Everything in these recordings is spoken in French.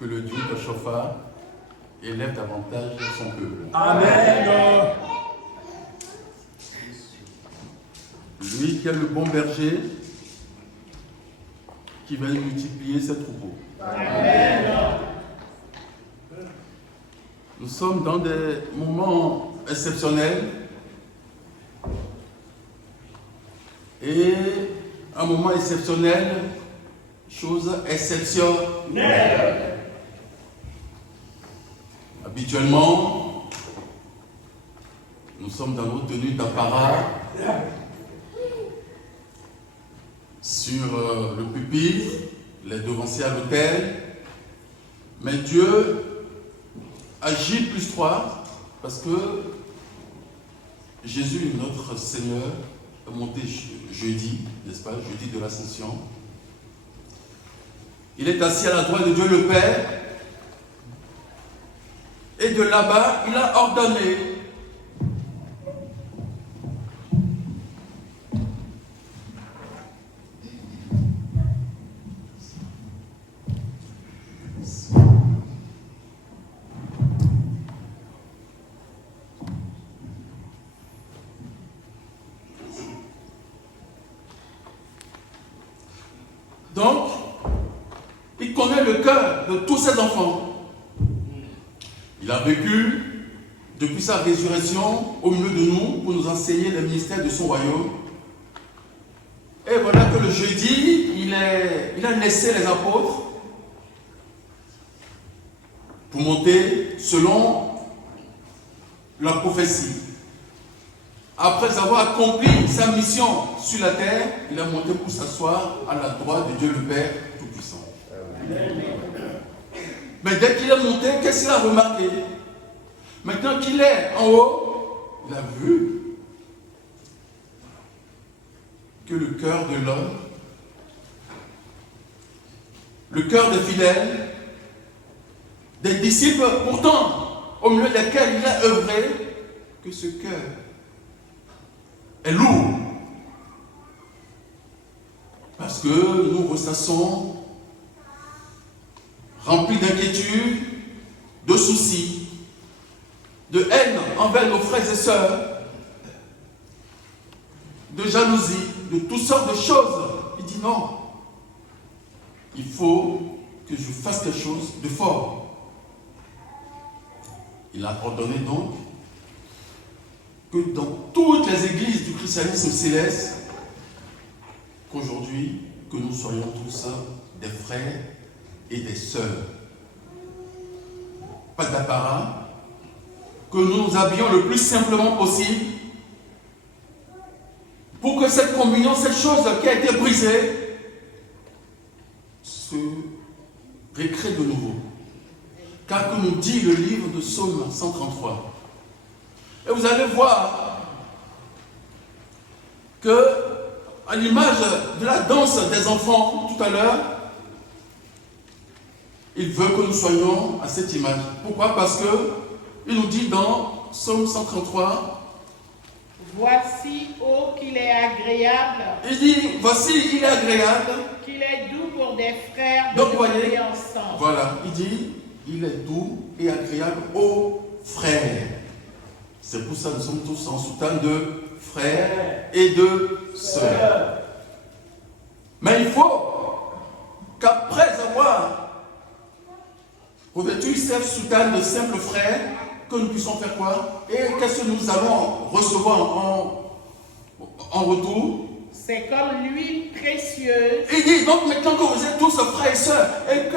que le Dieu de Shofar élève davantage son peuple. Amen. Lui qui est le bon berger, qui va multiplier ses troupeaux. Amen. Nous sommes dans des moments exceptionnels et un moment exceptionnel, chose exceptionnelle. Habituellement, nous sommes dans nos tenues d'apparat sur le pupitre, les devanciers à l'autel, mais Dieu agit plus 3 parce que Jésus, notre Seigneur, est monté jeudi, n'est-ce pas, jeudi de l'Ascension. Il est assis à la droite de Dieu le Père et de là-bas, il a ordonné donc, il connaît le cœur de tous ses enfants. Il a vécu depuis sa résurrection au milieu de nous pour nous enseigner le ministère de son royaume. Et voilà que le jeudi, il a laissé les apôtres pour monter selon la prophétie. Après avoir accompli sa mission sur la terre, il a monté pour s'asseoir à la droite de Dieu le Père Tout-Puissant. Mais dès qu'il est monté, qu'est-ce qu'il a remarqué? Maintenant qu'il est en haut, il a vu que le cœur de l'homme, le cœur des fidèles, des disciples, pourtant, au milieu desquels il a œuvré, que ce cœur est lourd. Parce que nous ressassons remplis d'inquiétude, de soucis, de haine envers nos frères et sœurs, de jalousie, de toutes sortes de choses. Il dit non, il faut que je fasse quelque chose de fort. Il a ordonné donc que dans toutes les églises du christianisme céleste, qu'aujourd'hui, que nous soyons tous des frères et des sœurs. Pas d'apparat, que nous nous habillions le plus simplement possible pour que cette communion, cette chose qui a été brisée, se récrée de nouveau. Car que nous dit le livre de Psaume 133. Et vous allez voir que, à l'image de la danse des enfants tout à l'heure, il veut que nous soyons à cette image. Pourquoi? Parce que il nous dit dans Psaume 133, voici, ô qu'il est agréable. Il dit, voici, il est agréable. Qu'il est doux pour des frères de Donc, voyez, demeurer ensemble. Voilà, il dit, il est doux et agréable aux frères. C'est pour ça que nous sommes tous en soutane de frères et de sœurs. Mais il faut qu'après avoir revêtu cette soutane de simples frères, que nous puissions faire quoi? Et qu'est-ce que nous allons recevoir en retour? C'est comme l'huile précieuse. Il dit donc maintenant que vous êtes tous frères et sœurs et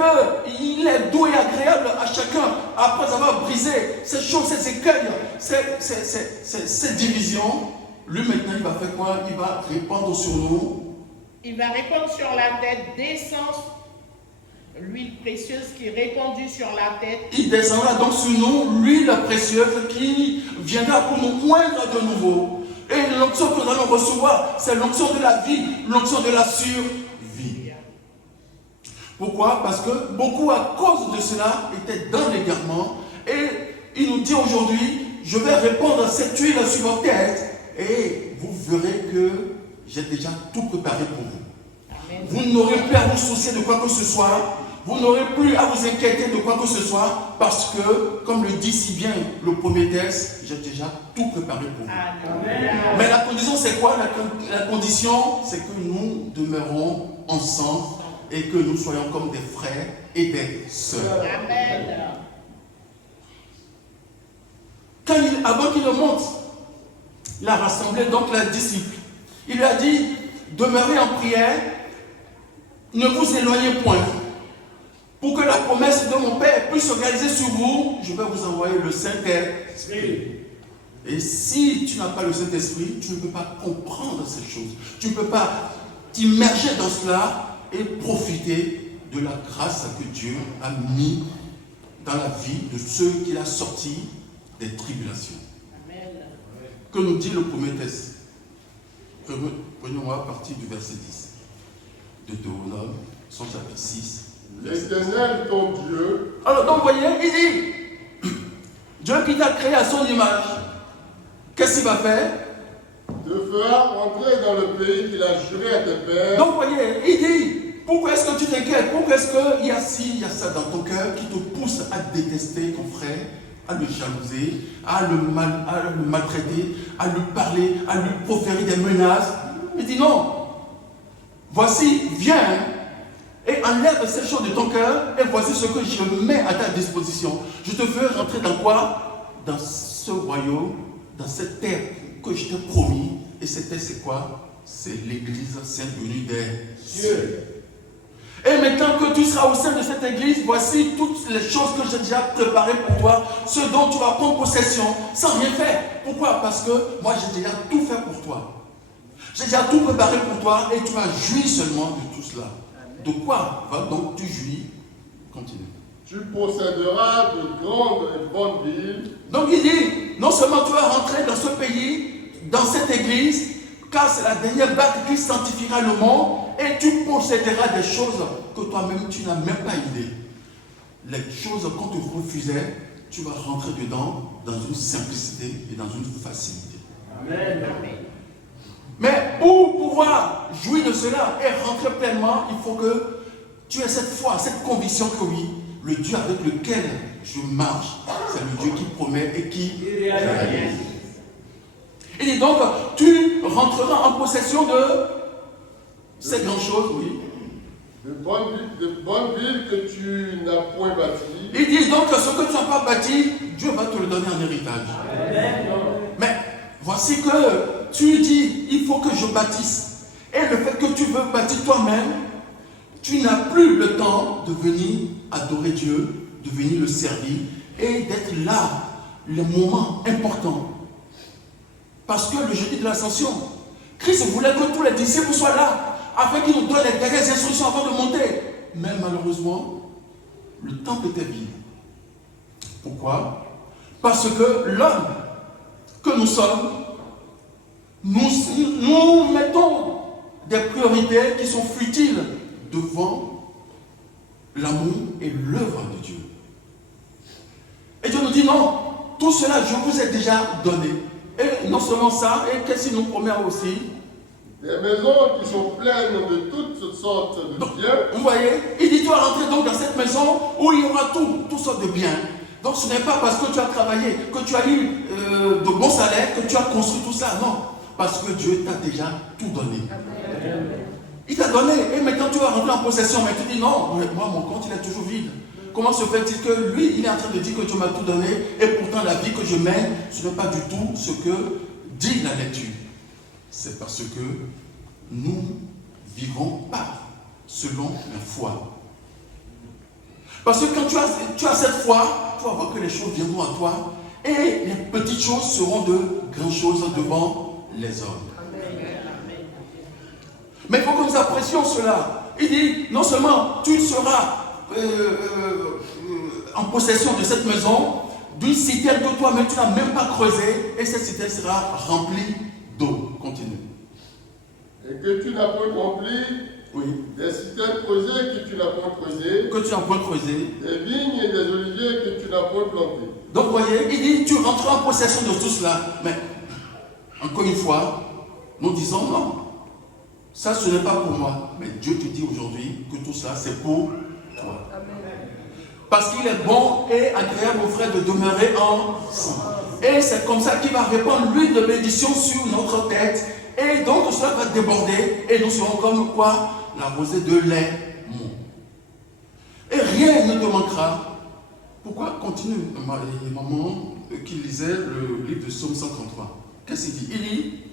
qu'il est doux et agréable à chacun après avoir brisé ces choses, ces écueils, ces divisions, lui maintenant il va faire quoi? Il va répandre sur nous. Il va répandre sur la tête d'essence, l'huile précieuse qui est répandue sur la tête. Il descendra donc sur nous l'huile précieuse qui viendra pour nous oindre de nouveau. Et l'onction que nous allons recevoir, c'est l'onction de la vie, l'onction de la survie. Pourquoi? Parce que beaucoup, à cause de cela, étaient dans l'égarement. Et il nous dit aujourd'hui, je vais répandre cette huile sur votre tête et vous verrez que j'ai déjà tout préparé pour vous. Amen. Vous n'aurez plus à vous soucier de quoi que ce soit. vous n'aurez plus à vous inquiéter de quoi que ce soit, parce que, comme le dit si bien le premier texte, j'ai déjà tout préparé pour vous. Alléluia. Mais la condition, c'est quoi? La condition, c'est que nous demeurons ensemble et que nous soyons comme des frères et des sœurs. Amen. Avant qu'il ne monte, il a rassemblé donc les disciples. Il lui a dit, demeurez en prière, ne vous éloignez point. Pour que la promesse de mon Père puisse se réaliser sur vous, je vais vous envoyer le Saint-Esprit. Et si tu n'as pas le Saint-Esprit, tu ne peux pas comprendre ces choses. Tu ne peux pas t'immerger dans cela et profiter de la grâce que Dieu a mis dans la vie de ceux qu'il a sortis des tribulations. Amen. Que nous dit le premier texte? Prenons-moi à partir du verset 10 de Deutéronome, son chapitre 6. L'Éternel, ton Dieu, Alors donc, vous voyez, il dit, Dieu qui t'a créé à son image, qu'est-ce qu'il va faire? te fera entrer dans le pays qu'il a juré à tes pères. Donc, vous voyez, il dit, pourquoi est-ce que tu t'inquiètes? Pourquoi est-ce qu'il y a ci, il y a ça dans ton cœur qui te pousse à détester ton frère, à le jalouser, à le maltraiter, à lui parler, à lui proférer des menaces? Il dit non. Voici, viens et enlève ces choses de ton cœur et voici ce que je mets à ta disposition. Je te ferai rentrer dans quoi? Dans ce royaume, dans cette terre que je t'ai promis. Et cette terre, c'est quoi? C'est l'église sainte venue des cieux. Et maintenant que tu seras au sein de cette église, voici toutes les choses que j'ai déjà préparées pour toi, ce dont tu vas prendre possession sans rien faire. Pourquoi? Parce que moi j'ai déjà tout fait pour toi. J'ai déjà tout préparé pour toi et tu vas jouir seulement de tout cela. De quoi va donc tu jouir? Continue. Tu posséderas de grandes et bonnes villes. Donc il dit, non seulement tu vas rentrer dans ce pays, dans cette église, car c'est la dernière bague qui sanctifiera le monde, et tu posséderas des choses que toi-même tu n'as même pas idée. Les choses qu'on te refusait, tu vas rentrer dedans dans une simplicité et dans une facilité. Amen. Mais pour pouvoir jouir de cela et rentrer pleinement, il faut que tu aies cette foi, cette conviction que oui, le Dieu avec lequel je marche, c'est le Dieu qui promet et qui réalise. Il dit donc, tu rentreras en possession de ces grandes choses, oui. De bonnes villes que tu n'as point bâties. Il dit donc que ce que tu n'as pas bâti, Dieu va te le donner en héritage. Amen. Mais voici que tu dis, il faut que je bâtisse. Et le fait que tu veux bâtir toi-même, tu n'as plus le temps de venir adorer Dieu, de venir le servir et d'être là, le moment important. Parce que le jeudi de l'ascension, Christ voulait que tous les disciples soient là, afin qu'il nous donne les dernières instructions avant de monter. Mais malheureusement, le temple était vide. Pourquoi? Parce que l'homme que nous sommes, nous mettons des priorités qui sont futiles devant l'amour et l'œuvre de Dieu. Et Dieu nous dit non, tout cela je vous ai déjà donné. Et non seulement ça, et qu'est-ce qu'il nous promet aussi? Des maisons qui sont pleines de toutes sortes de biens. Vous voyez, il dit tu vas rentrer donc dans cette maison où il y aura toutes sortes de biens. Donc ce n'est pas parce que tu as travaillé, que tu as eu de bons salaires, que tu as construit tout ça. Non, parce que Dieu t'a déjà tout donné. Il t'a donné, et maintenant tu vas rentrer en possession. Mais tu dis non, moi mon compte il est toujours vide. Comment se fait-il que lui, il est en train de dire que Dieu m'a tout donné, et pourtant la vie que je mène, ce n'est pas du tout ce que dit la lecture. C'est parce que nous ne vivons pas selon la foi. Parce que quand tu as cette foi, tu vas voir que les choses viendront à toi, et les petites choses seront de grandes choses devant les hommes. Mais il faut que nous apprécions cela. Il dit, non seulement tu seras en possession de cette maison, d'une citerne que toi-même tu n'as même pas creusée, et cette citerne sera remplie d'eau. Continue. Et que tu n'as point rempli, Oui. des citernes creusées que tu n'as point creusées, Que tu n'as point creusé. des vignes et des oliviers que tu n'as point plantées. Donc, vous voyez, il dit, tu rentreras en possession de tout cela. Mais, encore une fois, nous disons non. Ça, ce n'est pas pour moi. Mais Dieu te dit aujourd'hui que tout ça, c'est pour toi. Parce qu'il est bon et agréable aux frères de demeurer ensemble. Et c'est comme ça qu'il va répandre l'huile de bénédiction sur notre tête. Et donc cela va déborder. Et nous serons comme quoi? La rosée de l'aimant. Et rien ne te manquera. Pourquoi? Continue, maman qui lisait le livre de Psaume 133. Qu'est-ce qu'il dit? Il dit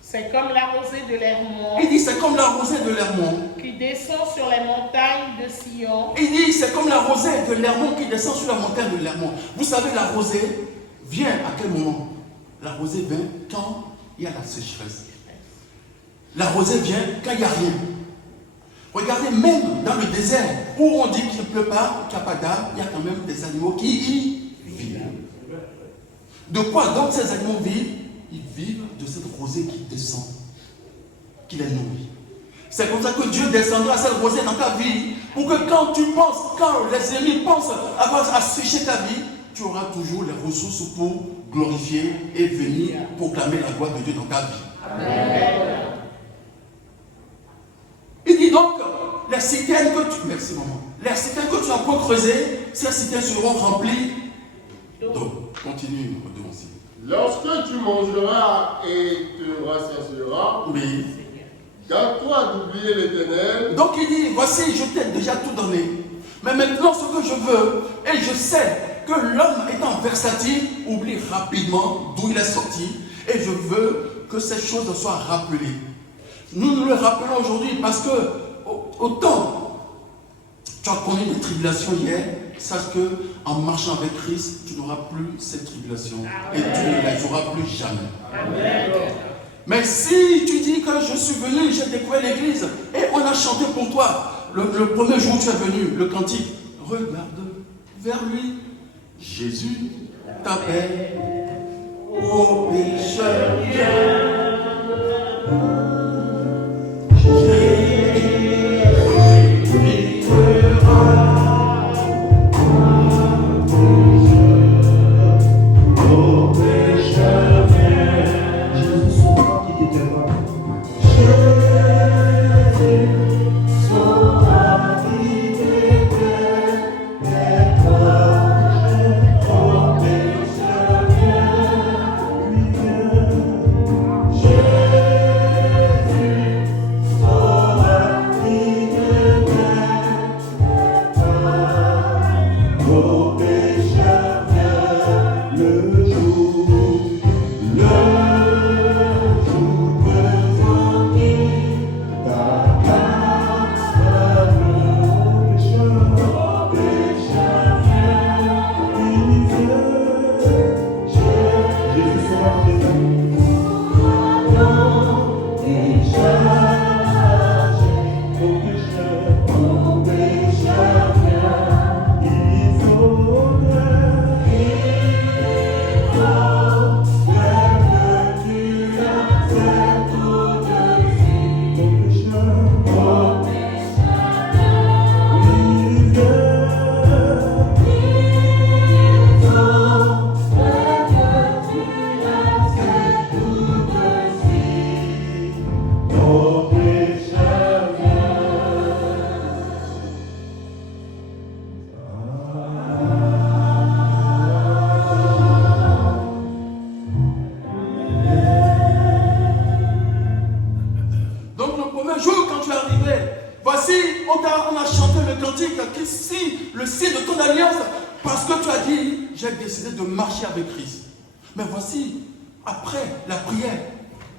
c'est comme la rosée de l'Hermon. Il dit c'est comme la rosée de l'Hermon. Qui descend sur les montagnes de Sion. Il dit c'est comme la rosée de l'Hermon qui descend sur la montagne de l'Hermon. Vous savez, la rosée vient à quel moment? La rosée vient quand il y a la sécheresse. La rosée vient quand il n'y a rien. Regardez, même dans le désert où on dit qu'il ne pleut pas, qu'il n'y a pas d'arbres, il y a quand même des animaux qui y vivent. De quoi donc ces animaux vivent? Ils vivent de cette rosée qui descend, qui les nourrit. C'est comme ça que Dieu descendra cette rosée dans ta vie, pour que quand tu penses, quand les ennemis pensent avoir asséché ta vie, tu auras toujours les ressources pour glorifier et venir proclamer la gloire de Dieu dans ta vie. Amen. Il dit donc, les citernes que tu... Merci maman. Les citernes que tu as pas creusées, ces citernes seront remplies d'eau. Continue, devant-ci. Lorsque tu mangeras et te rassasieras, Oui. garde-toi d'oublier l'Éternel. Donc il dit, voici, je t'ai déjà tout donné. Mais maintenant, ce que je veux, et je sais que l'homme étant versatile, oublie rapidement d'où il est sorti. Et je veux que ces choses soient rappelées. Nous nous le rappelons aujourd'hui parce que, autant tu as connu des tribulations hier, sache que en marchant avec Christ, tu n'auras plus ces tribulations. Et tu ne les auras plus jamais. Amen. Mais si tu dis que je suis venu, j'ai découvert l'église, et on a chanté pour toi, le premier jour où tu es venu, le cantique, regarde vers lui, Jésus t'appelle, ô pécheur, viens. Avec Christ. Mais voici, après la prière,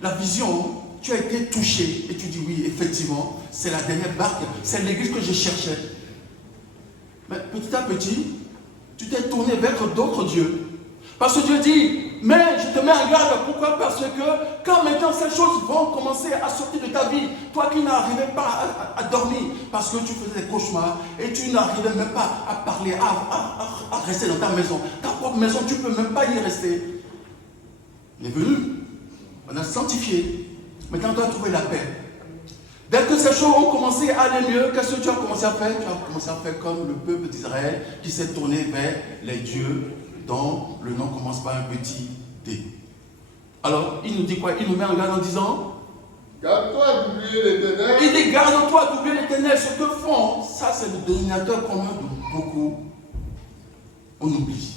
la vision, tu as été touché et tu dis oui, effectivement, c'est la dernière barque, c'est l'église que je cherchais. Mais petit à petit, tu t'es tourné vers d'autres dieux. Parce que Dieu dit, mais je te mets en garde. Pourquoi? Parce que quand maintenant ces choses vont commencer à sortir de ta vie, toi qui n'arrivais pas à dormir, parce que tu faisais des cauchemars, et tu n'arrivais même pas à parler, à rester dans ta maison. Ta propre maison, tu ne peux même pas y rester. Il est venu, on a sanctifié. Maintenant, tu as trouvé la paix. Dès que ces choses ont commencé à aller mieux, qu'est-ce que tu as commencé à faire? Tu as commencé à faire comme le peuple d'Israël qui s'est tourné vers les dieux dont le nom commence par un petit D. Alors, il nous dit quoi? Il nous met en garde en disant, Garde-toi d'oublier l'éternel. Il dit, garde-toi d'oublier l'éternel. Ce que font, ça c'est le dénominateur commun de beaucoup. On oublie.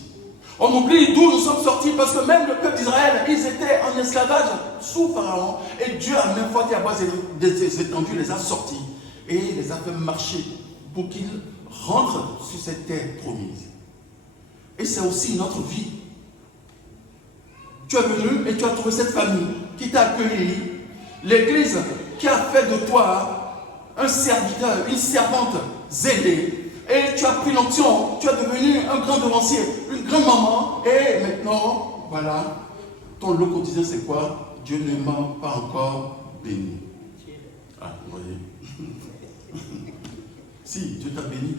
On oublie d'où nous sommes sortis parce que même le peuple d'Israël, ils étaient en esclavage sous Pharaon. Et Dieu a même fois à base des étendues, les a sortis. Et les a fait marcher pour qu'ils rentrent sur cette terre promise. Et c'est aussi notre vie. Tu es venu et tu as trouvé cette famille qui t'a accueilli. L'église qui a fait de toi un serviteur, une servante zélée. Et tu as pris l'onction, tu es devenu un grand devancier, une grande maman. Et maintenant, voilà, ton lot quotidien c'est quoi? Dieu ne m'a pas encore béni. Ah, vous voyez. Si, Dieu t'a béni.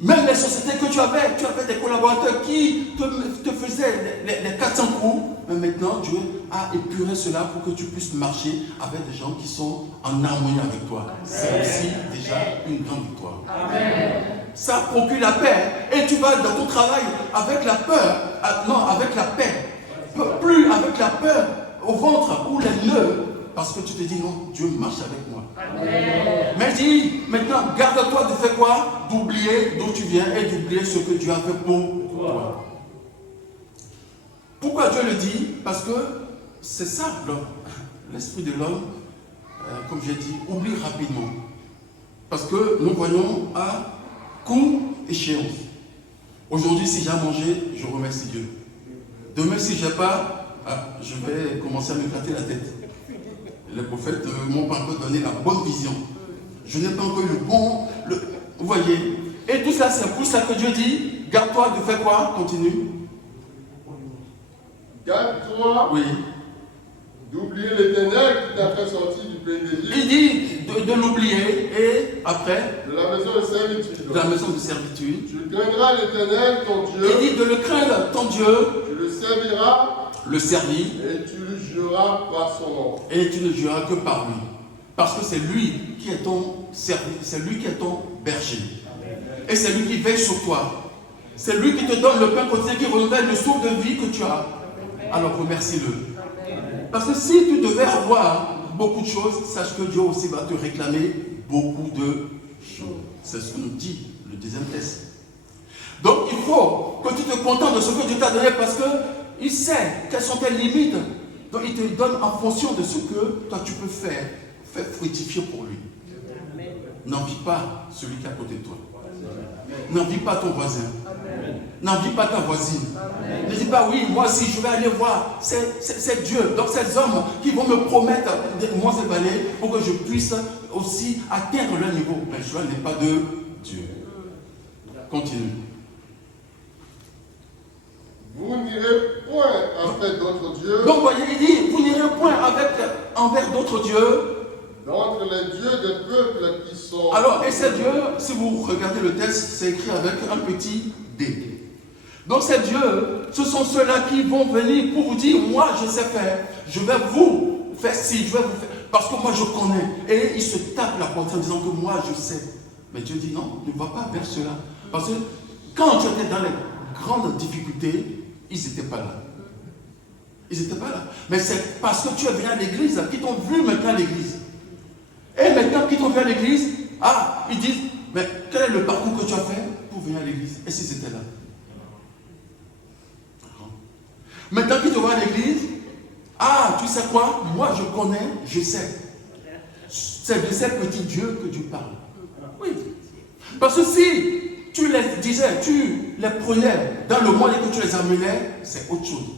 Même les sociétés que tu avais des collaborateurs qui te faisaient les 400 coups, mais maintenant Dieu a épuré cela pour que tu puisses marcher avec des gens qui sont en harmonie avec toi. C'est aussi déjà une grande victoire. Amen. Ça procure la paix et tu vas dans ton travail avec la peur, non, avec la paix, plus avec la peur au ventre ou les nœuds, parce que tu te dis non, Dieu marche avec moi. Amen. Mais dis, maintenant, garde-toi de faire quoi? D'oublier d'où tu viens et d'oublier ce que Dieu a fait pour toi. Pourquoi Dieu le dit? Parce que c'est ça, l'esprit de l'homme, comme j'ai dit, oublie rapidement. Parce que nous voyons à coup échéance. Aujourd'hui, si j'ai à manger, je remercie Dieu. Demain, si je n'ai pas, je vais commencer à me gratter la tête. Les prophètes ne m'ont pas encore donné la bonne vision. Je n'ai pas encore eu le bon... vous voyez? Et tout ça, c'est pour ça que Dieu dit, garde-toi de faire quoi? Continue. Garde-toi d'oublier l'éternel qui t'a fait sortir du pays d'Égypte. Il dit de l'oublier et après de la maison de servitude. De la maison de servitude. Tu craindras l'éternel ton Dieu. Il dit de le craindre ton Dieu. Tu le serviras. Le servir. Et tu le jureras par son nom. Et tu ne jureras que par lui. Parce que c'est lui qui est ton serviteur, c'est lui qui est ton berger. Et c'est lui qui veille sur toi. C'est lui qui te donne le pain quotidien, qui renouvelle le souffle de vie que tu as. Alors remercie-le. Parce que si tu devais avoir beaucoup de choses, sache que Dieu aussi va te réclamer beaucoup de choses. C'est ce que nous dit le deuxième test. Donc il faut que tu te contentes de ce que Dieu t'a donné parce qu'il sait quelles sont tes limites. Donc il te donne en fonction de ce que toi tu peux faire fructifier pour lui. N'envie pas celui qui est à côté de toi. N'envie pas ton voisin. N'envie pas ta voisine. Ne dis pas oui, moi si je vais aller voir, c'est Dieu. Donc ces hommes qui vont me promettre moi ces vallées pour que je puisse aussi atteindre leur niveau. Mais le choix n'est pas de Dieu. Continue. Vous n'irez point après d'autres dieux. Donc voyez, il dit, vous n'irez point envers d'autres dieux. D'entre les dieux des peuples qui sont... Alors, et ces dieux, si vous regardez le texte, c'est écrit avec un petit D. Donc ces dieux, ce sont ceux-là qui vont venir pour vous dire, moi je sais faire, je vais vous faire ci, je vais vous faire, parce que moi je connais. Et ils se tapent la poitrine en disant que moi je sais. Mais Dieu dit non, ne va pas vers cela. Parce que quand tu étais dans les grandes difficultés, ils n'étaient pas là. Ils n'étaient pas là. Mais c'est parce que tu es venu à l'église qu'ils t'ont vu maintenant à l'église. Et maintenant qu'ils t'ont vu à l'église, ils disent, mais quel est le parcours que tu as fait pour venir à l'église? Et s'ils étaient là? Maintenant qu'ils te voient à l'église, tu sais quoi? Moi je connais, je sais. C'est de ces petits dieux que Dieu parle. Oui. Parce que si tu les disais, tu les prenais dans le monde et que tu les amenais, c'est autre chose.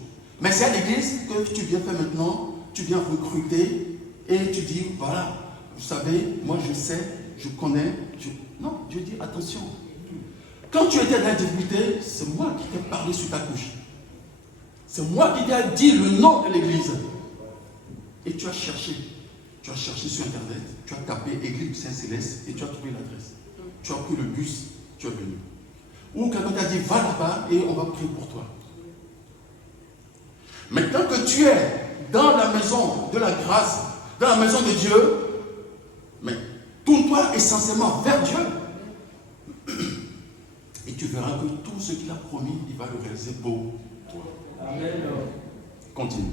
Mais c'est à l'église que tu viens faire maintenant, tu viens recruter et tu dis, voilà, vous savez, moi je sais, je connais. Non, Dieu dit, attention. Quand tu étais dans la difficulté, c'est moi qui t'ai parlé sur ta couche. C'est moi qui t'ai dit le nom de l'église. Et tu as cherché. Tu as cherché sur Internet, tu as tapé Église Saint-Céleste et tu as trouvé l'adresse. Tu as pris le bus, tu es venu. Ou quelqu'un t'a dit, va là-bas et on va prier pour toi. Maintenant que tu es dans la maison de la grâce, dans la maison de Dieu, mais tourne-toi essentiellement vers Dieu. Et tu verras que tout ce qu'il a promis, il va le réaliser pour toi. Amen. Continue.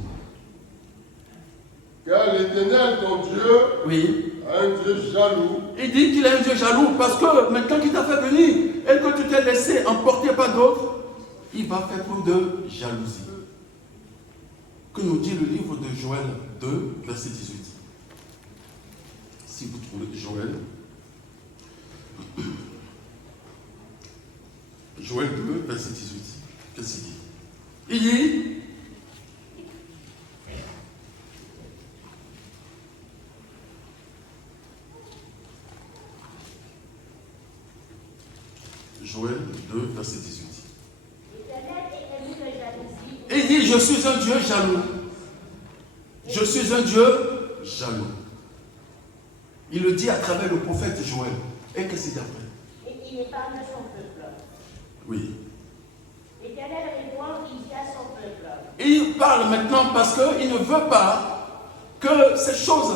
Car l'Éternel, ton Dieu, Oui. un Dieu jaloux, Il dit qu'il est un Dieu jaloux parce que maintenant qu'il t'a fait venir et que tu t'es laissé emporter par d'autres, il va faire preuve de jalousie. Que nous dit le livre de Joël 2, verset 18. Si vous trouvez Joël. Joël 2, verset 18. Qu'est-ce qu'il dit? Il dit, Joël 2, verset 18. Il dit, je suis un Dieu jaloux. Je suis un Dieu jaloux. Il le dit à travers le prophète Joël. Et qu'est-ce qu'il dit après? Et il épargne son peuple. Oui. L'Éternel répond, il dit à son peuple. Et il parle maintenant parce qu'il ne veut pas que ces choses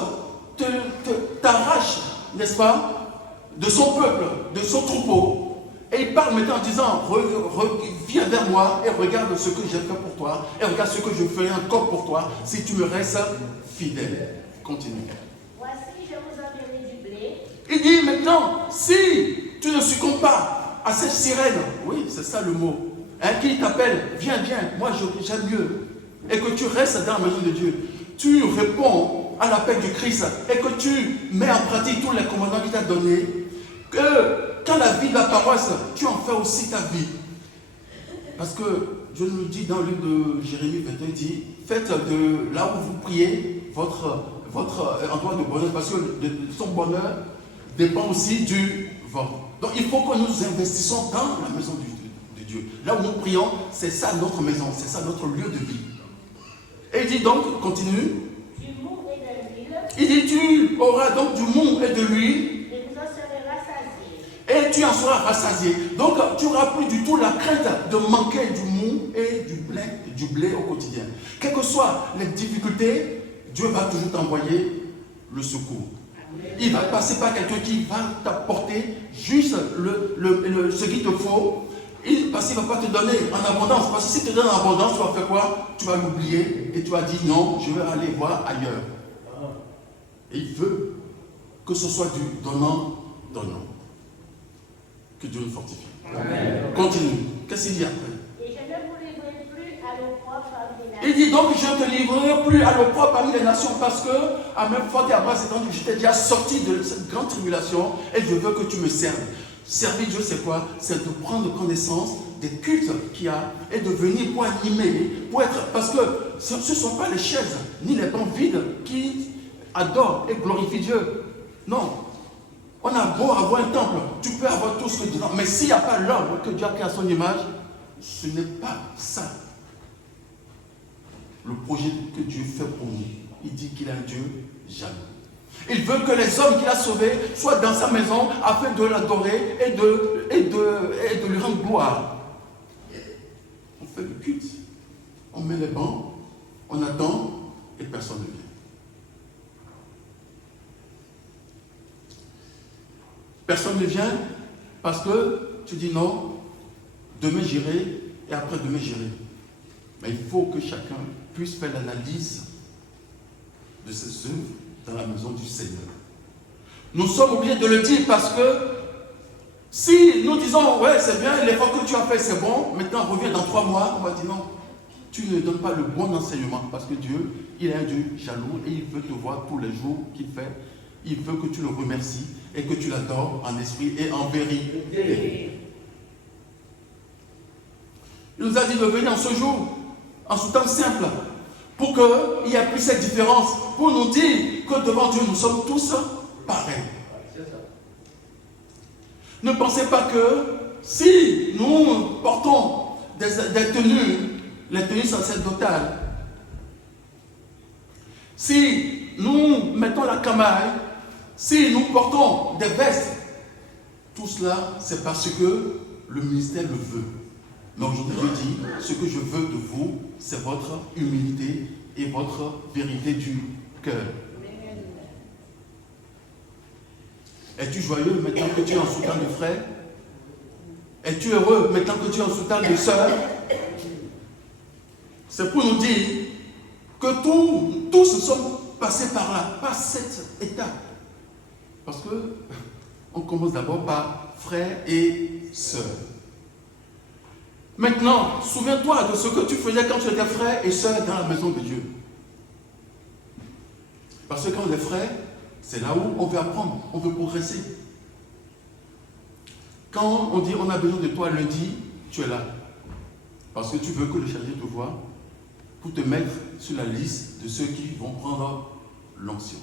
t'arrachent, n'est-ce pas, de son peuple, de son troupeau. Et il parle maintenant en disant, viens vers moi et regarde ce que j'ai fait pour toi, et regarde ce que je ferai encore pour toi, si tu me restes fidèle. Continue. Voici, je vous enverrai du blé. Il dit maintenant, si tu ne succombes pas à cette sirène, oui, c'est ça le mot, hein, qui t'appelle, viens, moi j'aime mieux, et que tu restes dans la maison de Dieu, tu réponds à l'appel du Christ, et que tu mets en pratique tous les commandements qu'il t'a donnés, que quand la vie de la paroisse, tu en fais aussi ta vie. Parce que Dieu nous dit dans le livre de Jérémie 21, il dit, faites de là où vous priez votre endroit de bonheur, parce que son bonheur dépend aussi du vôtre. Donc il faut que nous investissons dans la maison de Dieu. Là où nous prions, c'est ça notre maison, c'est ça notre lieu de vie. Et il dit donc, continue. Du mou et de l'huile. Il dit, tu auras donc du mou et de l'huile. Et vous en serez rassasiés. Et tu en seras rassasié. Donc tu n'auras plus du tout la crainte de manquer du mou et du blé au quotidien. Quelles que soient les difficultés, Dieu va toujours t'envoyer le secours. Il va passer par quelqu'un qui va t'apporter juste ce qu'il te faut. Parce qu'il ne va pas te donner en abondance. Parce que s'il te donne en abondance, tu vas faire quoi? Tu vas l'oublier et tu vas dire non, je vais aller voir ailleurs. Et il veut que ce soit du donnant. Que Dieu nous fortifie. Amen. Continue. Qu'est-ce qu'il dit après? Et je ne vous livrerai plus à l'opprobre parmi les nations. Il dit donc, je ne te livrerai plus à l'opprobre parmi les nations parce que, à même forte et à basse étendue, je t'ai déjà sorti de cette grande tribulation et je veux que tu me serves. Servir Dieu, c'est quoi? C'est de prendre connaissance des cultes qu'il y a et de venir pour animer, pour être. Parce que ce ne sont pas les chaises ni les bancs vides qui adorent et glorifient Dieu. Non. On a beau avoir un temple, tu peux avoir tout ce que tu veux, mais s'il n'y a pas l'homme que Dieu a créé à son image, ce n'est pas ça. Le projet que Dieu fait pour nous, il dit qu'il est un Dieu jaloux. Il veut que les hommes qu'il a sauvés soient dans sa maison afin de l'adorer et de lui rendre gloire. On fait le culte, on met les bancs, on attend et personne ne vient. Personne ne vient parce que tu dis non, demain j'irai et après demain j'irai. Mais il faut que chacun puisse faire l'analyse de ses œuvres dans la maison du Seigneur. Nous sommes obligés de le dire parce que si nous disons ouais c'est bien, l'effort que tu as fait c'est bon, maintenant reviens dans 3 mois, on va dire non, tu ne donnes pas le bon enseignement parce que Dieu, il est un Dieu jaloux et il veut te voir tous les jours qu'il fait. Il veut que tu le remercies et que tu l'adores en esprit et en vérité. Il nous a dit de venir en ce jour, en ce temps simple, pour qu'il n'y ait plus cette différence, pour nous dire que devant Dieu, nous sommes tous pareils. Ne pensez pas que si nous portons des tenues, les tenues sacerdotales, si nous mettons la camaille, si nous portons des vestes, tout cela, c'est parce que le ministère le veut. Mais aujourd'hui, je dis, ce que je veux de vous, c'est votre humilité et votre vérité du cœur. Es-tu joyeux maintenant que tu es en soutien de frère? Es-tu heureux maintenant que tu es en soutien de sœur? C'est pour nous dire que tous ne sont passer par là, par cette étape. Parce que on commence d'abord par frères et sœurs. Maintenant, souviens-toi de ce que tu faisais quand tu étais frère et sœur dans la maison de Dieu. Parce que quand on est frère, c'est là où on veut apprendre, on veut progresser. Quand on dit on a besoin de toi lundi, tu es là. Parce que tu veux que le chargé te voie pour te mettre sur la liste de ceux qui vont prendre l'onction.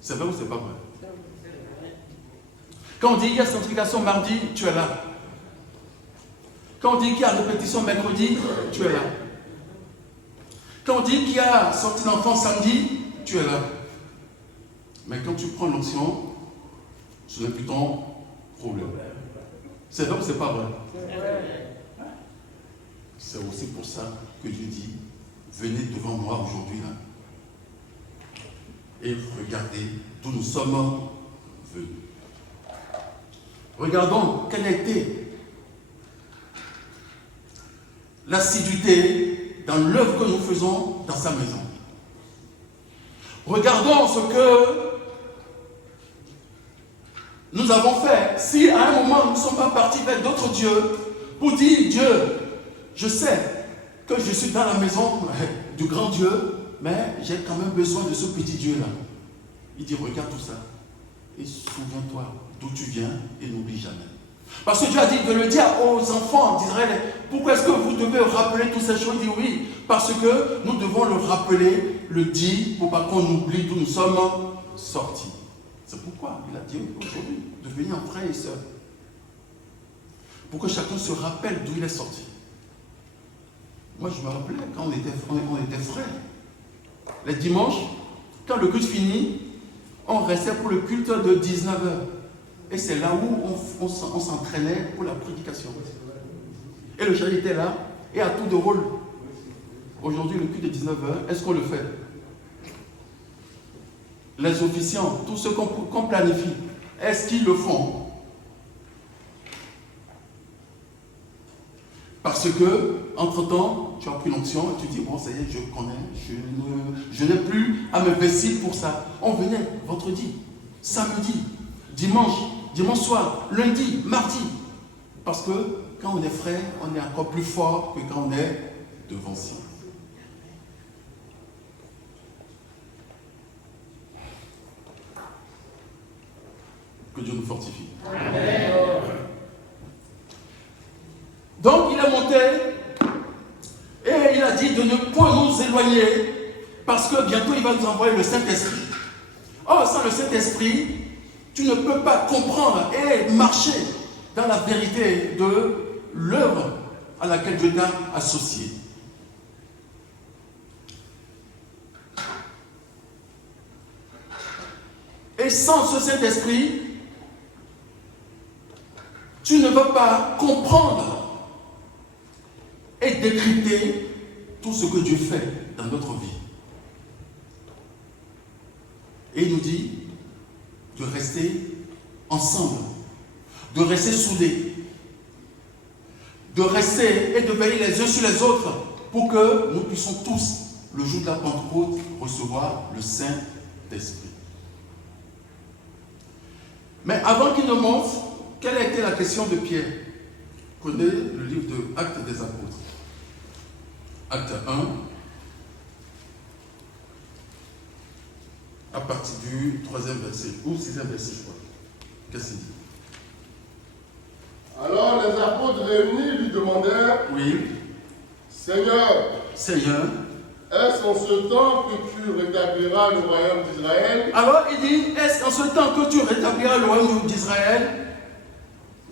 C'est vrai ou c'est pas vrai? Quand on dit il y a sanctification mardi, tu es là. Quand on dit qu'il y a répétition mercredi, tu es là. Quand on dit qu'il y a sortie d'enfant samedi, tu es là. Mais quand tu prends l'onction, ce n'est plus ton problème. C'est vrai ou c'est pas vrai? C'est aussi pour ça que Dieu dit, venez devant moi aujourd'hui là et regardez d'où nous sommes venus. Regardons quelle a été l'assiduité dans l'œuvre que nous faisons dans sa maison. Regardons ce que nous avons fait. Si à un moment nous ne sommes pas partis vers d'autres dieux pour dire Dieu, je sais que je suis dans la maison du grand Dieu, mais j'ai quand même besoin de ce petit Dieu-là. Il dit regarde tout ça et souviens-toi d'où tu viens et n'oublie jamais. Parce que Dieu a dit de le dire aux enfants d'Israël. Pourquoi est-ce que vous devez rappeler toutes ces choses? Il dit oui, parce que nous devons le rappeler, le dire, pour pas qu'on oublie d'où nous sommes sortis. C'est pourquoi il a dit aujourd'hui de venir en frères et sœurs. Pour que chacun se rappelle d'où il est sorti. Moi je me rappelais quand on était frères. Les dimanches, quand le culte finit, on restait pour le culte de 19h. Et c'est là où on s'entraînait pour la prédication. Et le chef était là, et à tout de rôle. Aujourd'hui, le culte de 19h, est-ce qu'on le fait? Les officiants, tous ceux qu'on planifie, est-ce qu'ils le font? Parce que, entre-temps, tu as pris l'onction et tu dis, bon, ça y est, je connais, je n'ai plus à me vestir pour ça. On venait vendredi, samedi, dimanche soir, lundi, mardi. Parce que quand on est frère, on est encore plus fort que quand on est devancier. Que Dieu nous fortifie. Amen. Donc il est monté et il a dit de ne point nous éloigner parce que bientôt il va nous envoyer le Saint-Esprit. Or, sans le Saint-Esprit, tu ne peux pas comprendre et marcher dans la vérité de l'œuvre à laquelle Dieu t'a associé. Et sans ce Saint-Esprit, tu ne vas pas comprendre et décrypter tout ce que Dieu fait dans notre vie. Et il nous dit de rester ensemble, de rester soudés, de rester et de veiller les uns sur les autres pour que nous puissions tous, le jour de la Pentecôte, recevoir le Saint-Esprit. Mais avant qu'il ne monte, quelle a été la question de Pierre? Prenez le livre de Actes des Apôtres. Acte 1, à partir du 3e verset, ou 6e verset, je crois. Qu'est-ce qu'il dit? Alors les apôtres réunis lui demandèrent, oui, Seigneur, est-ce en ce temps que tu rétabliras le royaume d'Israël? Alors il dit, est-ce en ce temps que tu rétabliras le royaume d'Israël?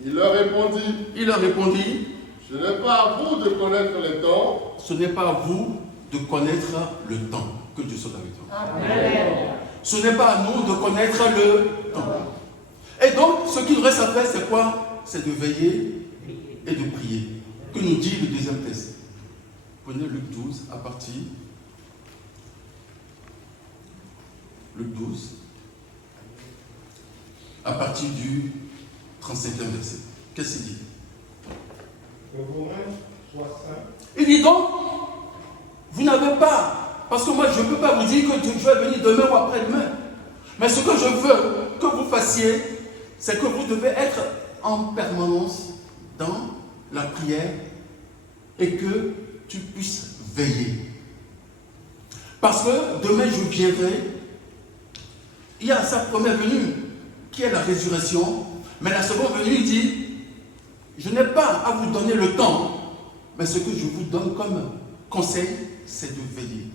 Il leur répondit, ce n'est pas à vous de connaître les temps. Ce n'est pas à vous de connaître le temps. Que Dieu soit avec toi. Amen. Ce n'est pas à nous de connaître le temps. Et donc, ce qu'il reste à faire, c'est quoi? C'est de veiller et de prier. Que nous dit le deuxième texte? Prenez Luc 12 à partir. Luc 12 à partir du 35e verset. Qu'est-ce qu'il dit? Le Romain 60. Il dit donc, vous n'avez pas Parce que moi, je ne peux pas vous dire que je vais venir demain ou après-demain. Mais ce que je veux que vous fassiez, c'est que vous devez être en permanence dans la prière et que tu puisses veiller. Parce que demain, je viendrai. Il y a sa première venue, qui est la résurrection. Mais la seconde venue, il dit, je n'ai pas à vous donner le temps, mais ce que je vous donne comme conseil, c'est de veiller.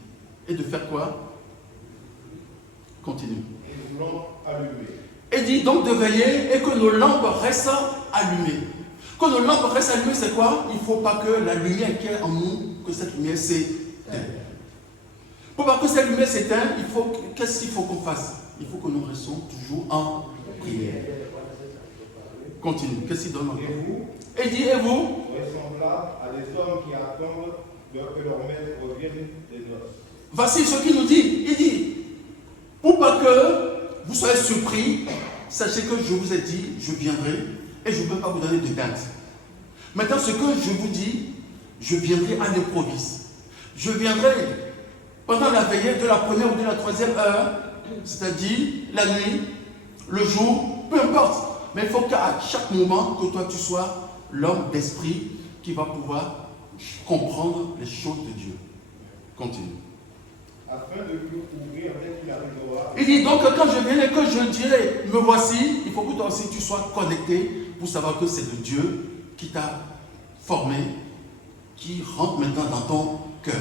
Et de faire quoi? Continue. Et nous l'avons allumé. Et dit donc de veiller et que nos lampes restent allumées. Que nos lampes restent allumées, c'est quoi? Il ne faut pas que la lumière qui est en nous, que cette lumière s'éteigne. Pour pas que cette lumière s'éteigne, qu'est-ce qu'il faut qu'on fasse? Il faut que nous restions toujours en prière. Continue. Qu'est-ce qu'il donne encore? Et dit, et vous? Ressemblables à des hommes qui attendent que leur maître revienne des noces. Voici ce qu'il nous dit. Il dit, pour pas que vous soyez surpris, sachez que je vous ai dit, je viendrai et je ne peux pas vous donner de date. Maintenant, ce que je vous dis, je viendrai à l'improviste. Je viendrai pendant la veillée de la première ou de la troisième heure, c'est-à-dire la nuit, le jour, peu importe. Mais il faut qu'à chaque moment, que toi tu sois l'homme d'esprit qui va pouvoir comprendre les choses de Dieu. Continue. Afin de lui ouvrir dès qu'il arrivera. Il dit donc que quand je viendrai, que je dirai, me voici, il faut que toi aussi tu sois connecté pour savoir que c'est le Dieu qui t'a formé, qui rentre maintenant dans ton cœur.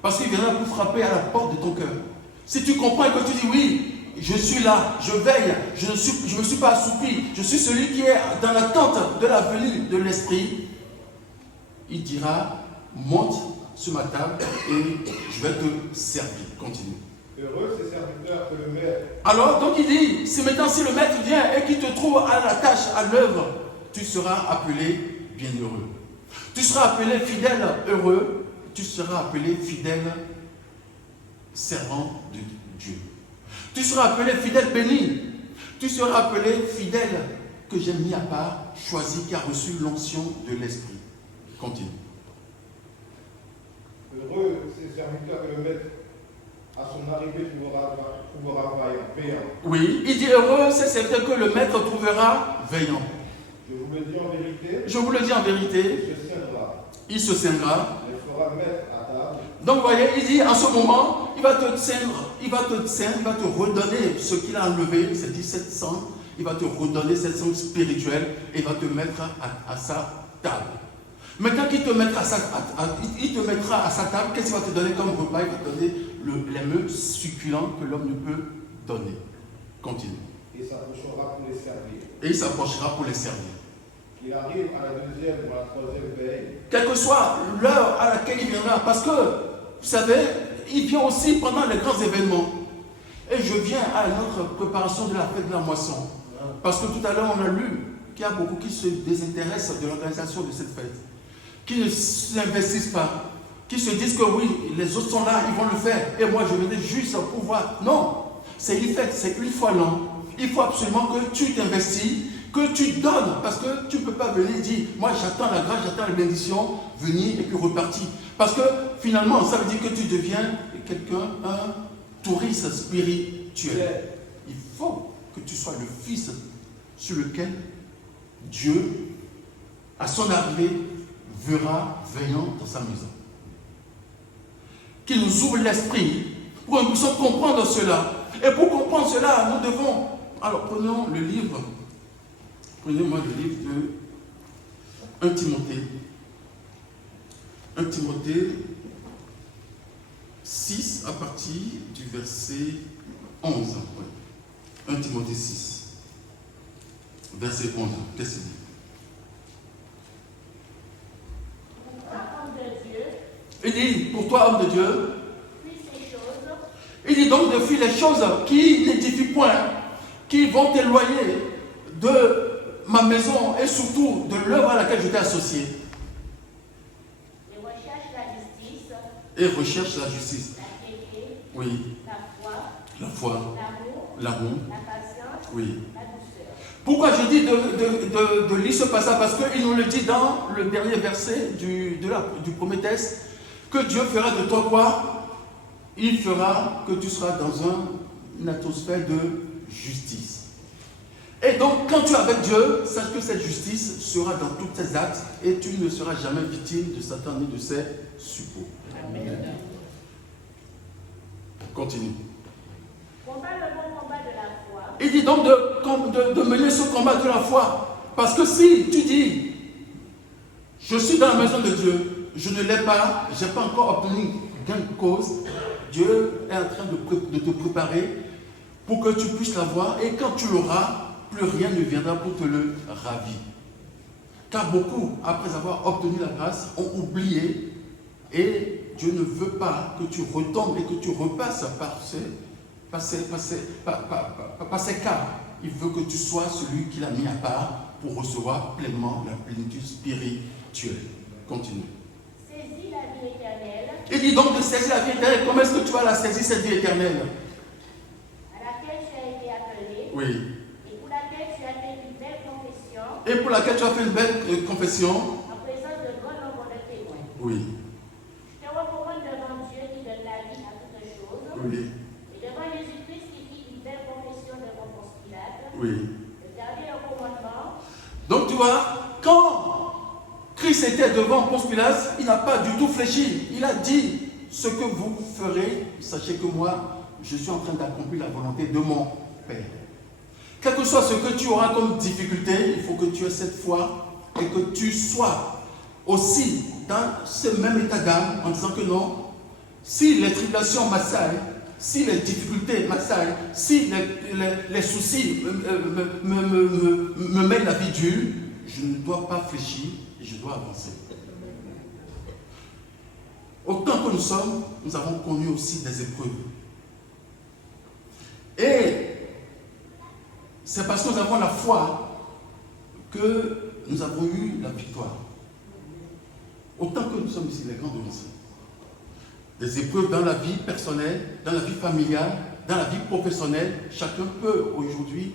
Parce qu'il viendra pour frapper à la porte de ton cœur. Si tu comprends et que tu dis oui, je suis là, je veille, je ne me suis pas assoupi, je suis celui qui est dans l'attente de la venue de l'Esprit, il dira, monte sur ma table et je vais te servir. Continue. Heureux ces serviteurs que le maître. Alors, donc il dit, si maintenant si le maître vient et qu'il te trouve à la tâche, à l'œuvre, tu seras appelé bienheureux. Tu seras appelé fidèle heureux, tu seras appelé fidèle servant de Dieu. Tu seras appelé fidèle béni. Tu seras appelé fidèle que j'ai mis à part, choisi, qui a reçu l'onction de l'Esprit. Continue. Heureux ces serviteurs que le maître, à son arrivée, trouvera veillant. Oui, il dit heureux, c'est certain que le maître trouvera veillant. Je vous le dis en vérité. Je vous le dis en vérité. Il se tiendra. Il se tiendra. Il fera mettre à table. Donc vous voyez, il dit en ce moment, il va te teindre, il va te redonner ce qu'il a enlevé, c'est 17 sang, il va te redonner cette sang spirituelle et il va te mettre à sa table. Maintenant qu'il te mettra à sa table, qu'est-ce qu'il va te donner comme repas? Il va te donner les mets succulents que l'homme ne peut donner. Continue. Et s'approchera pour les servir. Et il s'approchera pour les servir. Qu'il arrive à la deuxième ou à la troisième veille. Quelle que soit l'heure à laquelle il viendra, parce que, vous savez, il vient aussi pendant les grands événements. Et je viens à notre préparation de la fête de la moisson. Parce que tout à l'heure, on a lu qu'il y a beaucoup qui se désintéressent de l'organisation de cette fête. Qui ne s'investissent pas. Qui se disent que oui, les autres sont là, ils vont le faire. Et moi, je venais juste pour voir. Non, c'est une fête, c'est une fois l'an. Il faut absolument que tu t'investis, que tu donnes. Parce que tu ne peux pas venir dire, moi j'attends la grâce, j'attends la bénédiction, venir et puis repartir. Parce que finalement, ça veut dire que tu deviens quelqu'un, un touriste spirituel. Il faut que tu sois le fils sur lequel Dieu, à son arrivée, verra veillant dans sa maison. Qu'il nous ouvre l'esprit pour que nous puissions comprendre cela. Et pour comprendre cela, nous devons... Alors, prenons le livre. Prenez-moi le livre de 1 Timothée. 1 Timothée 6 à partir du verset 11. 1 Timothée 6. Verset 11. Qu'est-ce qu'il dit? Il dit, pour toi, homme de Dieu, il dit donc de fuir les choses qui n'édifient point, qui vont t'éloigner de ma maison et surtout de l'œuvre à laquelle je t'ai associé. Et recherche la justice. Et recherche la justice. La piété. Oui. La foi. L'amour. La patience. Oui. La douceur. Pourquoi je dis de lire ce passage? Parce qu'il nous le dit dans le dernier verset du premier texte, que Dieu fera de toi quoi? il fera que tu seras dans une atmosphère de justice. Et donc, quand tu es avec Dieu, sache que cette justice sera dans tous tes actes et tu ne seras jamais victime de Satan ni de ses suppôts. Amen. Continue. Combat le bon combat de la foi. Il dit donc de mener ce combat de la foi. Parce que si tu dis, je suis dans la maison de Dieu, je ne l'ai pas, je n'ai pas encore obtenu gain de cause, Dieu est en train de te préparer pour que tu puisses l'avoir et quand tu l'auras, plus rien ne viendra pour te le ravir. Car beaucoup, après avoir obtenu la grâce, ont oublié et Dieu ne veut pas que tu retombes et que tu repasses par ces cas. Il veut que tu sois celui qu'il a mis à part pour recevoir pleinement la plénitude spirituelle. Continue. Saisis la vie éternelle. Il dit donc de saisir la vie éternelle. Comment est-ce que tu vas la saisir, cette vie éternelle? À laquelle tu as été appelé. Oui. Et pour laquelle tu as fait une belle confession. Et pour laquelle tu as fait une belle confession. En présence de grand nombre de témoins. Oui. Je te recommande devant Dieu qui donne la vie à toutes choses. Oui. Et devant Jésus-Christ qui fit une belle confession devant Ponce Pilate. Oui. De garder le commandement. Donc tu vois, quand Christ était devant Ponce Pilate, il n'a pas du tout fléchi. Il a dit, ce que vous ferez, sachez que moi, je suis en train d'accomplir la volonté de mon Père. Quel que soit ce que tu auras comme difficulté, il faut que tu aies cette foi et que tu sois aussi dans ce même état d'âme en disant que non, si les tribulations m'assaillent, si les difficultés m'assaillent, si les soucis me mettent la vie dure, je ne dois pas fléchir et je dois avancer. Autant que nous sommes, nous avons connu aussi des épreuves. Et c'est parce que nous avons la foi que nous avons eu la victoire. Autant que nous sommes ici, les grands domiciles. Des épreuves dans la vie personnelle, dans la vie familiale, dans la vie professionnelle, chacun peut aujourd'hui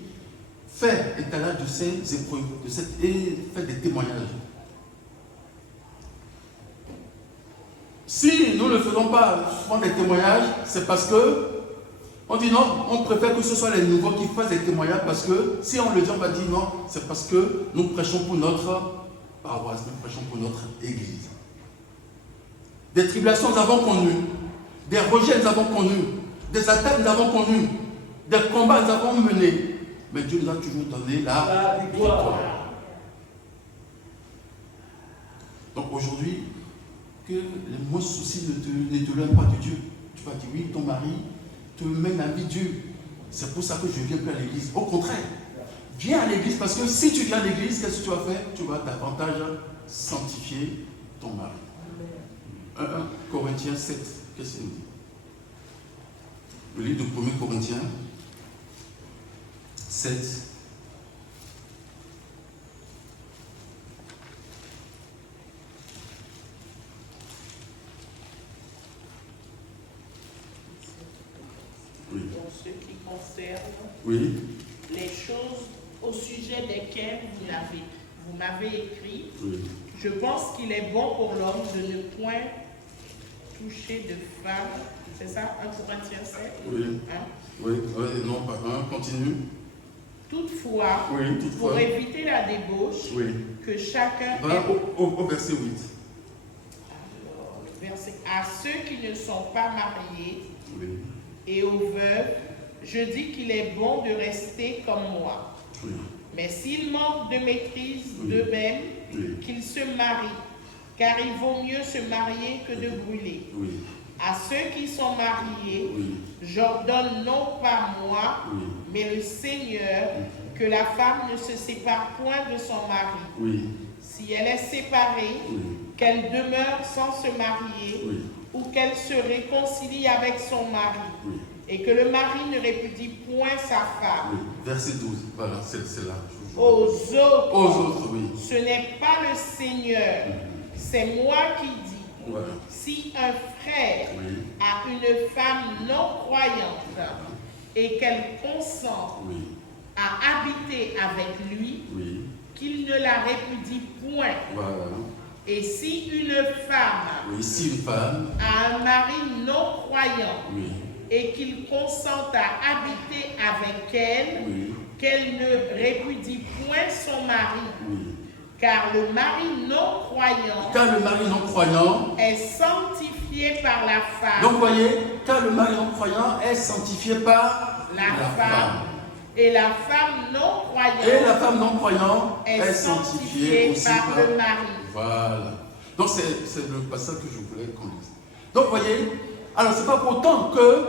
faire étalage de ces épreuves, et faire des témoignages. Si nous ne faisons pas souvent des témoignages, c'est parce que on dit non, on préfère que ce soit les nouveaux qui fassent des témoignages parce que si on le dit, on va dire non, c'est parce que nous prêchons pour notre paroisse, nous prêchons pour notre église. Des tribulations nous avons connu, des rejets nous avons connus, des attaques nous avons connues, des combats nous avons menés, mais Dieu nous a toujours donné la victoire. Donc aujourd'hui, que les moindres soucis ne te lèvent pas de Dieu. Tu vas dire oui, ton mari te mène la vie dure. C'est pour ça que je ne viens plus à l'église. Au contraire, viens à l'église parce que si tu viens à l'église, qu'est-ce que tu vas faire? Tu vas davantage sanctifier ton mari. 1 Corinthiens 7, qu'est-ce qu'il nous dit? Le livre de 1 Corinthiens 7. Oui. Pour ce qui concerne les choses au sujet desquelles vous m'avez écrit, je pense qu'il est bon pour l'homme de ne point toucher de femme. C'est ça, 1 Corinthiens 7? Oui. Hein? Oui, non, pas un, continue. Toutefois, pour éviter la débauche, que chacun au verset 8. Alors, verset, à ceux qui ne sont pas mariés et aux veuves, je dis qu'il est bon de rester comme moi. Mais s'ils manquent de maîtrise d'eux-mêmes, qu'ils se marient, car il vaut mieux se marier que de brûler. À ceux qui sont mariés, j'ordonne non pas moi, mais le Seigneur, que la femme ne se sépare point de son mari. Si elle est séparée, qu'elle demeure sans se marier, ou qu'elle se réconcilie avec son mari, et que le mari ne répudie point sa femme. Verset 12, voilà, c'est là. Aux autres, ce n'est pas le Seigneur, c'est moi qui dis. Si un frère a une femme non croyante et qu'elle consent à habiter avec lui, qu'il ne la répudie point. Et si une femme Oui, si une femme, a un mari non croyant oui, et qu'il consente à habiter avec elle, oui, qu'elle ne répudie point son mari, oui. car le mari non croyant Car le mari non croyant, est sanctifié par la femme. donc voyez, car le mari non croyant est sanctifié par La femme. Et la femme non croyante Et la femme non croyante est sanctifiée aussi par le mari. Voilà. Donc c'est le passage que je voulais qu'on lise. Donc voyez, alors c'est pas pour autant que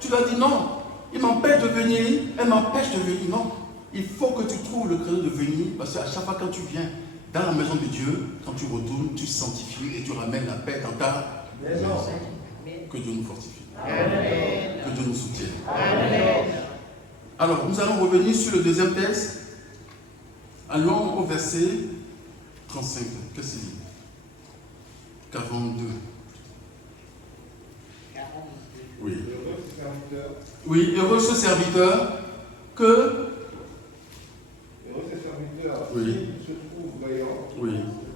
tu vas dire non, il m'empêche de venir, elle m'empêche de venir. Non, il faut que tu trouves le créneau de venir, parce qu'à chaque fois quand tu viens dans la maison de Dieu, quand tu retournes, tu sanctifies et tu ramènes la paix dans ta maison. Que Dieu nous fortifie. Amen. Que Dieu nous soutienne. Amen. Alors, nous allons revenir sur le deuxième texte. Allons au verset 35. Qu'est-ce qu'il dit? 42. Oui. Oui, heureux ce serviteur que... Heureux ce serviteur, Oui. s'il se trouve vaillant, Oui.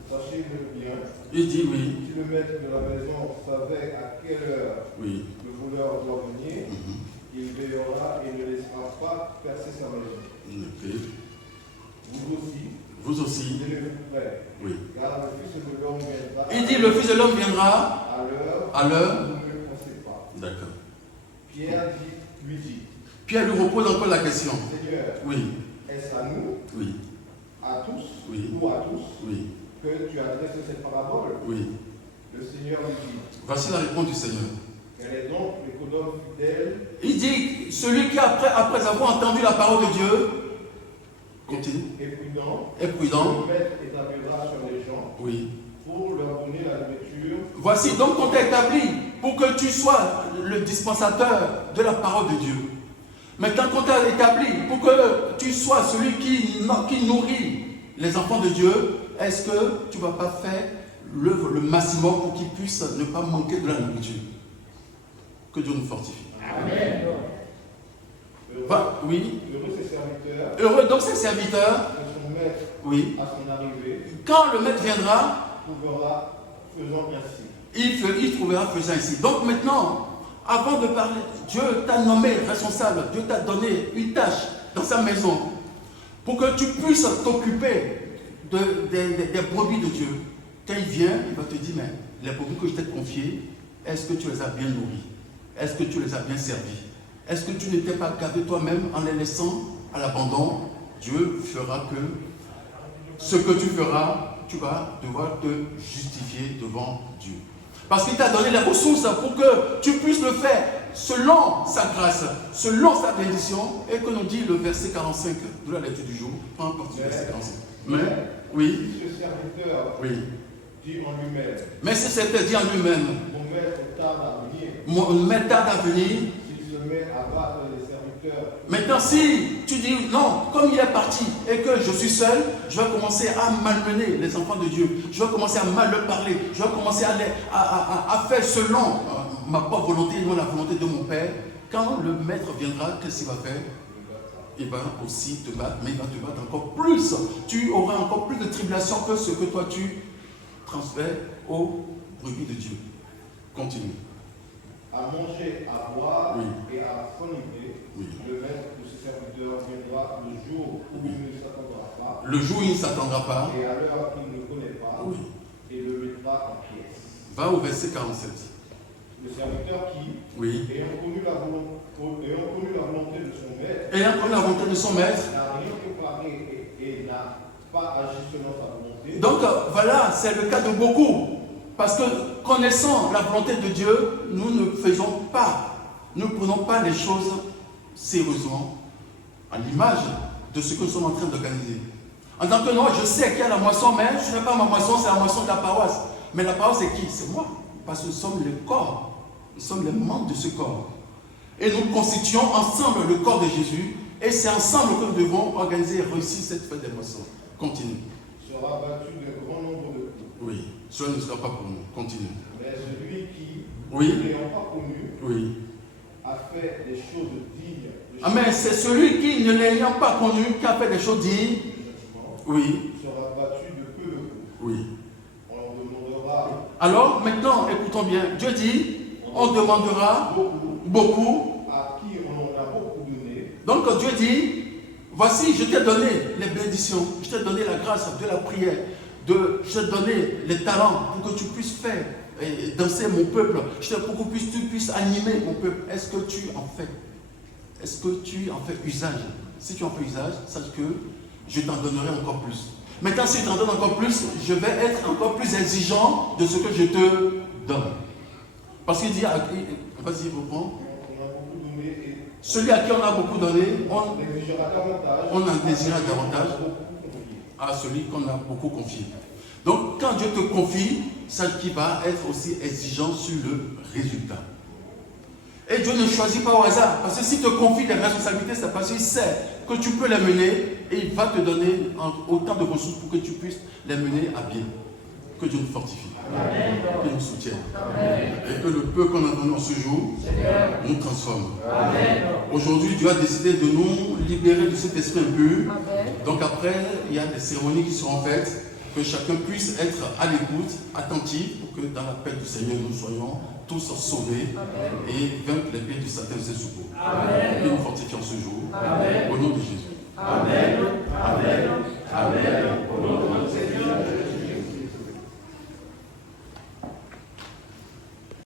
sachez-le bien. Il dit oui. Si le maître de la maison savait à quelle heure Oui. le voleur doit venir, Mhm. il veillera et ne laissera pas percer sa maison. Ok. Vous aussi, Vous aussi. tenez-vous prêts, Oui. car le Fils de l'homme viendra. Il dit le Fils de l'homme viendra À l'heure à où l'heure. vous ne le pensez pas. D'accord. Pierre lui dit, Pierre lui repose encore la question. Seigneur, Oui. est-ce à nous, Oui. à tous, Oui. ou à tous, Oui. que tu adresses cette parabole? Oui. Le Seigneur lui dit, Voici la réponse du Seigneur. quel est donc l'économe fidèle Il dit, celui qui après avoir entendu la parole de Dieu, continue, et prudent, est prudent. le maître établira sur les gens Oui. pour leur donner la nourriture. Voici donc qu'on t'a établi pour que tu sois le dispensateur de la parole de Dieu. Maintenant qu'on t'a établi pour que tu sois celui qui nourrit les enfants de Dieu, est-ce que tu ne vas pas faire le maximum pour qu'ils puissent ne pas manquer de la nourriture? Que Dieu nous fortifie. Amen. Oui. Heureux ses serviteurs, Heureux donc ces serviteurs, que son maître, oui. à son arrivée, Quand le maître viendra, trouvera faisant ainsi. il trouvera faisant ainsi. Donc maintenant, avant de parler, Dieu t'a nommé responsable, Dieu t'a donné une tâche dans sa maison pour que tu puisses t'occuper des brebis de Dieu. Quand il vient, il va te dire, mais les brebis que je t'ai confiées, est-ce que tu les as bien nourries? Est-ce que tu les as bien servies? Est-ce que tu n'étais pas gavé toi-même en les laissant à l'abandon? Dieu fera que ce que tu feras, tu vas devoir te justifier devant Dieu. Parce qu'il t'a donné les ressources pour que tu puisses le faire selon sa grâce, selon sa bénédiction, et que nous dit le verset 45 de la lecture du jour. Prends un parti du verset 45. Mais, oui, Si ce serviteur oui. dit en lui-même, Mais si c'était dit en lui-même, mon maître tarde à venir, mon maître tarde à venir, s'il se met à battre les serviteurs, maintenant si tu dis non, comme il est parti et que je suis seul, je vais commencer à malmener les enfants de Dieu, je vais commencer à mal leur parler, je vais commencer à faire selon ma propre volonté, non la volonté de mon Père. Quand le maître viendra, qu'est-ce qu'il va faire? Il va aussi te battre, mais il va te battre encore plus. Tu auras encore plus de tribulation que ce que toi tu transfères aux brebis de Dieu. Continue. à manger, à boire Oui. et à s'enivrer, Oui. le maître de ce serviteur viendra le jour où il ne s'attendra pas, Le jour où il ne s'attendra pas, et à l'heure qu'il ne connaît pas, oui. et le mettra en pièces. Va au verset 47. Le serviteur qui, Oui. ayant connu la volonté de son maître, Ayant connu la volonté de son maître. n'a rien préparé et n'a pas agi selon sa volonté. Donc voilà, c'est le cas de beaucoup. Parce que connaissant la volonté de Dieu, nous ne faisons pas, nous ne prenons pas les choses sérieusement à l'image de ce que nous sommes en train d'organiser. En tant que moi, je sais qu'il y a la moisson, mais ce n'est pas ma moisson, c'est la moisson de la paroisse. Mais la paroisse, c'est qui? C'est moi. Parce que nous sommes le corps. Nous sommes les membres de ce corps. Et nous constituons ensemble le corps de Jésus. Et c'est ensemble que nous devons organiser et réussir cette fête des moissons. Continue. Sera battu de grand nombre de coups. Oui, cela ne sera pas pour nous. Continue. Mais celui qui, Oui. ne l'ayant pas connu, Oui. a fait des choses dignes de Amen. C'est celui qui, ne l'ayant pas connu, qui a fait des choses dignes. châtiment, Oui. sera battu de peu de coups. Oui. On leur Alors, maintenant, écoutons bien. Dieu dit, on demandera beaucoup. À qui on en a beaucoup donné. Donc, Dieu dit, voici, je t'ai donné les bénédictions, je t'ai donné la grâce de la prière, je t'ai donné les talents pour que tu puisses faire et danser mon peuple, pour que tu puisses animer mon peuple. Est-ce que tu en fais? Est-ce que tu en fais usage? Si tu en fais usage, sache que je t'en donnerai encore plus. Maintenant, si je t'en donne encore plus, je vais être encore plus exigeant de ce que je te donne. Parce qu'il dit, vas-y, reprends. Celui à qui on a beaucoup donné, on en désirera davantage à celui qu'on a beaucoup confié. Donc, quand Dieu te confie, sache qu'il va être aussi exigeant sur le résultat. Et Dieu ne choisit pas au hasard. Parce que s'il te confie des responsabilités, c'est parce qu'il sait que tu peux les mener et il va te donner autant de ressources pour que tu puisses les mener à bien. Que Dieu nous fortifie. Amen. Que nous soutienne. Amen. Et que le peu qu'on a donné en ce jour nous transforme. Aujourd'hui, Dieu a décidé de nous libérer de cet esprit impur. Donc après, il y a des cérémonies qui seront faites. Que chacun puisse être à l'écoute, attentif, pour que dans la paix du Seigneur, nous soyons tous sauvés. Amen. Et vaincre les pieds du Satan et ses secours. Que nous fortifions ce jour. Amen. Au nom de Jésus. Amen. Amen. Amen.